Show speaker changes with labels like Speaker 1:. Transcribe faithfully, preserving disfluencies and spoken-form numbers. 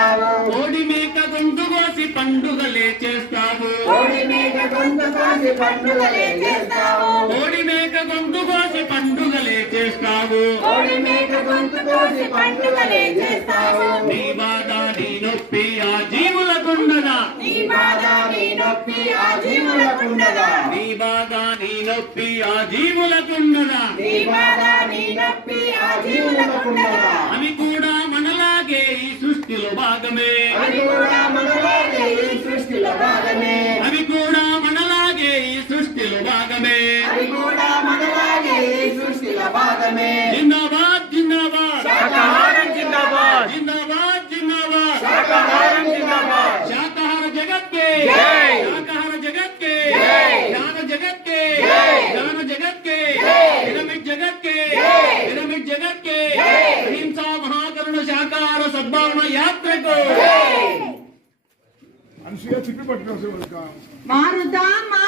Speaker 1: కోడి మేక గొంతు కోసి పండుగలే చేస్తావు.
Speaker 2: కోడి మేక గొంతు కోసి పండుగలే చేస్తావు.
Speaker 1: కోడి మేక గొంతు కోసి పండుగలే చేస్తావు.
Speaker 2: కోడి మేక గొంతు కోసి పండుగలే చేస్తావు.
Speaker 1: నీ బాధ నీ నొప్పి ఆ జీవులకుండదా.
Speaker 2: నీ బాధ నీ నొప్పి ఆ జీవులకుండదా.
Speaker 1: నీ బాధ నీ నొప్పి ఆ జీవులకుండదా.
Speaker 2: నీ బాధ నీ నొప్పి ఆ జీవులకుండదా.
Speaker 1: అవి కూడా మనలాగే ఈ సృష్టిలో భాగమే.
Speaker 2: అవి కూడా మనలాగే ఈ సృష్టిలో భాగమే.
Speaker 1: అవి కూడా మనలాగే ఈ సృష్టిలో భాగమే.
Speaker 2: అవి కూడా మనలాగే ఈ సృష్టిలో భాగమే.
Speaker 1: జిందాబాద్ జిందాబాద్
Speaker 2: శాకాహారం జిందాబాద్.
Speaker 1: జిందాబాద్ జిందాబాద్
Speaker 2: శాకాహారం జిందాబాద్.
Speaker 1: శాకాహార జగత్కే
Speaker 2: జై.
Speaker 1: శాకాహార జగత్కే
Speaker 2: జై.
Speaker 1: జ్ఞాన జగత్కే
Speaker 2: జై.
Speaker 1: జ్ఞాన జగత్కే
Speaker 2: జై.
Speaker 1: పిరమిడ్ జగత్కే
Speaker 2: జై.
Speaker 1: పిరమిడ్ జగత్కే
Speaker 2: జై.
Speaker 1: అహింసా మహాకరుణ శాకాహార సద్భావన యాత్రకు
Speaker 3: అనసూయ తిప్పి పట్టుకోవచ్చు
Speaker 2: మారుద్దాం